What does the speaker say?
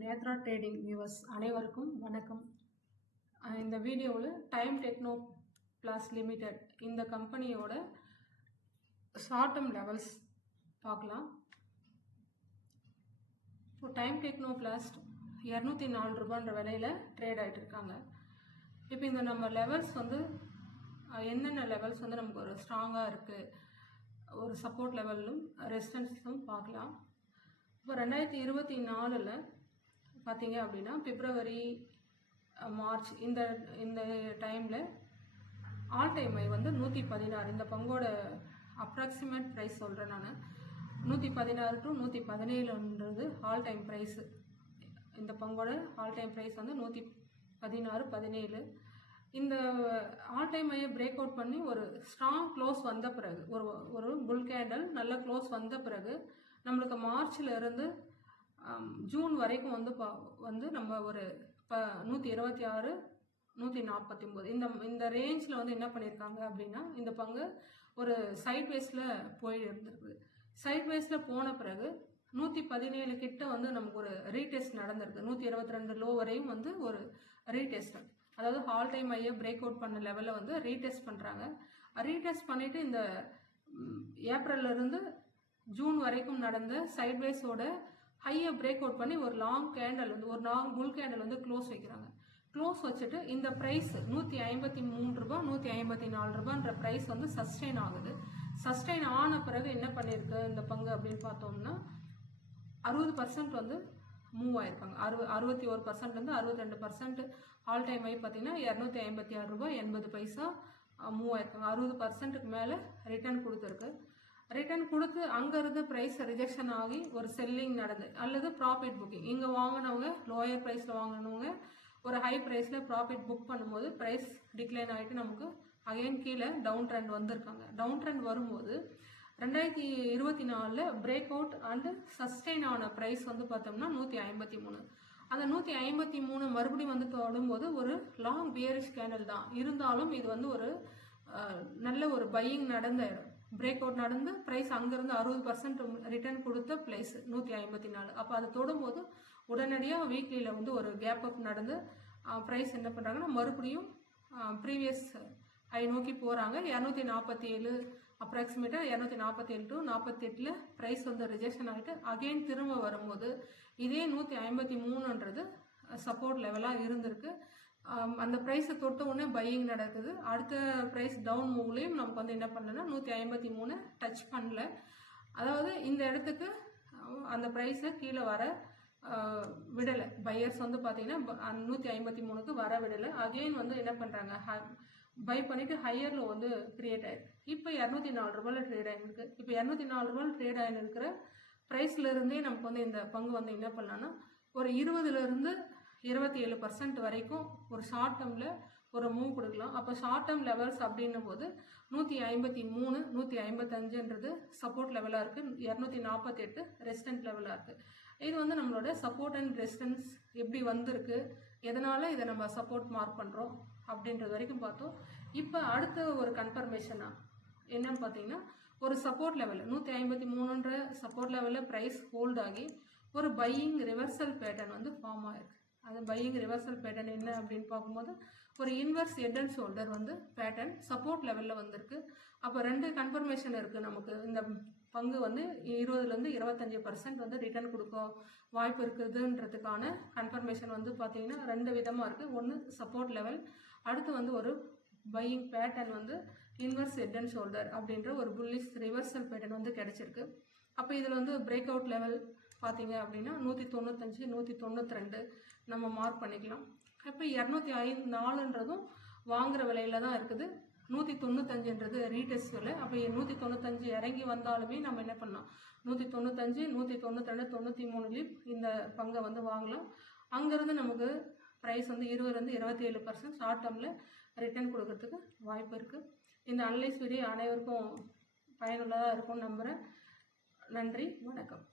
Nethra trading viewers அனைவருக்கும் வணக்கம். இந்த வீடியோவில் டைம் டெக்னோ பிளாஸ் லிமிடெட் இந்த கம்பெனியோட ஷார்ட் டேர்ம் லெவல்ஸ் பார்க்கலாம். இப்போ டைம் டெக்னோ பிளாஸ் 204 ரூபான்ற விலையில் ட்ரேட் ஆகிட்டு இருக்காங்க. இப்போ இந்த நம்ம லெவல்ஸ் என்னென்ன லெவல்ஸ் நமக்கு ஒரு ஸ்ட்ராங்காக இருக்குது, ஒரு சப்போர்ட் லெவலும் ரெசிஸ்டன்ஸும் பார்க்கலாம். இப்போ 2024 பார்த்தீங்க அப்படின்னா பிப்ரவரி மார்ச் இந்த டைமில் ஆல் டைம் ஹை 116. இந்த பங்கோட அப்ராக்சிமேட் ப்ரைஸ் சொல்கிறேன் நான். 116 to 117ன்றது ஆல் டைம் ப்ரைஸு. இந்த பங்கோட ஆல் டைம் ப்ரைஸ் 116-17. இந்த ஆல் டைம் ஹையை பிரேக் அவுட் பண்ணி ஒரு ஸ்ட்ராங் க்ளோஸ் வந்த பிறகு, ஒரு புல் கேண்டல் நல்ல க்ளோஸ் வந்த பிறகு நம்மளுக்கு மார்ச்ல இருந்து ஜூன் வரைக்கும் நம்ம ஒரு 126 149 இந்த ரேஞ்சில் என்ன பண்ணியிருக்காங்க அப்படின்னா, இந்த பங்கு ஒரு சைட்வேஸில் போய் இருந்திருக்கு. சைட்வேஸில் போன பிறகு 117 கிட்ட நமக்கு ஒரு ரீடெஸ்ட் நடந்திருக்கு. 122 லோ வரையும் ஒரு ரீடெஸ்ட், அதாவது ஆல் டைம் ஹையை பிரேக் அவுட் பண்ண லெவலில் ரீடெஸ்ட் பண்ணுறாங்க. ரீடெஸ்ட் பண்ணிவிட்டு இந்த ஏப்ரல்ல இருந்து ஜூன் வரைக்கும் நடந்த சைட்வேஸோட ஹையை பிரேக் அவுட் பண்ணி ஒரு லாங் கேண்டல் ஒரு லாங் புல் கேண்டல் க்ளோஸ் வைக்கிறாங்க. க்ளோஸ் வச்சுட்டு இந்த ப்ரைஸ் 153 ரூபா 154 ரூபான்ற ப்ரைஸ் சஸ்டெயின் ஆகுது. சஸ்டெயின் ஆன பிறகு என்ன பண்ணியிருக்கு இந்த பங்கு அப்படின்னு பார்த்தோம்னா 60% மூவ் ஆயிருக்காங்க. 61%லேருந்து 62%. ஆல் டைம் ஹை பார்த்தீங்கன்னா 256 ரூபாய் 80 பைசா மூவ் ஆயிருக்காங்க. 60%க்கு மேலே ரிட்டர்ன் கொடுத்துருக்கு. ரிட்டர்ன் கொடுத்து அங்கேருந்து ப்ரைஸ் ரிஜெக்ஷன் ஆகி ஒரு செல்லிங் நடந்து அல்லது ப்ராஃபிட் புக்கிங், இங்கே வாங்கினவங்க லோயர் ப்ரைஸில் வாங்கினவங்க ஒரு ஹை ப்ரைஸில் ப்ராஃபிட் புக் பண்ணும்போது ப்ரைஸ் டிக்ளைன் ஆகிட்டு நமக்கு அகைன் கீழே டவுன் ட்ரெண்ட் வந்திருக்காங்க. டவுன் ட்ரெண்ட் வரும்போது 2024 பிரேக் அவுட் அண்டு சஸ்டெயின் ஆன ப்ரைஸ் பார்த்தோம்னா 153. அந்த 153 மறுபடியும் தொடும்போது ஒரு லாங் பியரிஷ் கேண்டல் தான் இருந்தாலும் இது ஒரு நல்ல ஒரு பையிங் நடந்த இடம். பிரேக் அவுட் நடந்து ப்ரைஸ் அங்கேருந்து 60% ரிட்டர்ன் கொடுத்த பிளேஸ் 154. அப்போ அதை தொடும்போது உடனடியாக வீக்லியில் ஒரு கேப் அப் நடந்து ப்ரைஸ் என்ன பண்ணுறாங்கன்னா மறுபடியும் ப்ரீவியஸ் ஹை நோக்கி போகிறாங்க. 247 அப்ராக்சிமேட்டாக 247 to 48 ப்ரைஸ் ரிஜெக்ஷன் ஆகிட்டு அகெயின் திரும்ப வரும்போது இதே 153ன்றது சப்போர்ட் லெவலாக இருந்திருக்கு. அந்த ப்ரைஸை தொட்ட உடனே பையிங் நடக்குது. அடுத்த ப்ரைஸ் டவுன் மூவ்லேயும் நமக்கு என்ன பண்ணலன்னா 153 டச் பண்ணல. அதாவது இந்த இடத்துக்கு அந்த ப்ரைஸை கீழே வர விடலை. பையர்ஸ் பார்த்தீங்கன்னா 153க்கு வர விடலை. அகெயின் என்ன பண்ணுறாங்க, பை பண்ணிட்டு ஹையரில் கிரியேட் ஆயிருக்கு. இப்போ 204 ரூபாயில் ட்ரேட் ஆகிருக்கு. இப்போ 204 ரூபாயில் ட்ரேட் ஆகிருக்கிற ப்ரைஸ்ல இருந்தே நமக்கு இந்த பங்கு என்ன பண்ணலாம்னா ஒரு 20லேருந்து 27% வரைக்கும் ஒரு ஷார்ட் டேர்மில் ஒரு மூவ் கொடுக்கலாம். அப்போ ஷார்ட் டேர்ம் லெவல்ஸ் அப்படின்னும் போது 153 155ன்றது சப்போர்ட் லெவலாக இருக்குது. 248 ரெசிஸ்டன்ட் லெவலாக இருக்குது. இது நம்மளோட சப்போர்ட் அண்ட் ரெசிஸ்டன்ஸ் எப்படி வந்திருக்கு, எதனால் இதை நம்ம சப்போர்ட் மார்க் பண்ணுறோம் அப்படின்றது வரைக்கும் பார்த்தோம். இப்போ அடுத்த ஒரு கன்ஃபர்மேஷனாக என்னன்னு பார்த்தீங்கன்னா, ஒரு சப்போர்ட் லெவல் 153ன்ற சப்போர்ட் லெவலில் ப்ரைஸ் ஹோல்ட் ஆகி ஒரு பையிங் ரிவர்சல் பேட்டர்ன் ஃபார்ம் ஆயிருக்கு. அது பையிங் ரிவர்சல் பேட்டர்ன் என்ன அப்படின்னு பார்க்கும்போது ஒரு inverse head and shoulder pattern support லெவலில் வந்திருக்கு. அப்போ 2 கன்ஃபர்மேஷன் இருக்குது நமக்கு. இந்த பங்கு 20லேருந்து 25% ரிட்டர்ன் கொடுக்க வாய்ப்பு இருக்குதுன்றதுக்கான கன்ஃபர்மேஷன் பார்த்தீங்கன்னா 2 விதமாக இருக்குது. ஒன்று சப்போர்ட் லெவல், அடுத்து ஒரு buying pattern inverse head and shoulder அப்படின்ற ஒரு புல்லிஷ் ரிவர்சல் பேட்டர்ன் கிடைச்சிருக்கு. அப்போ இதில் பிரேக் அவுட் லெவல் பார்த்தீங்க அப்படின்னா 195 192 நம்ம மார்க் பண்ணிக்கலாம். இப்போ 204ன்றதும் வாங்குற விலையில தான் இருக்குது. 195ன்றது ரீடெஸ்ட் விலை. அப்போ 195 இறங்கி வந்தாலுமே நம்ம என்ன பண்ணலாம், 195 192 93லையும் இந்த பங்கை வாங்கலாம். அங்கேருந்து நமக்கு ப்ரைஸ் 20லேருந்து 27% ஷார்ட் டேர்மில் ரிட்டர்ன் கொடுக்கறதுக்கு வாய்ப்பு இருக்குது. இந்த அனலைஸ் வீடியோ அனைவருக்கும் பயனுள்ளதாக இருக்கும்னு நம்புகிறேன். நன்றி, வணக்கம்.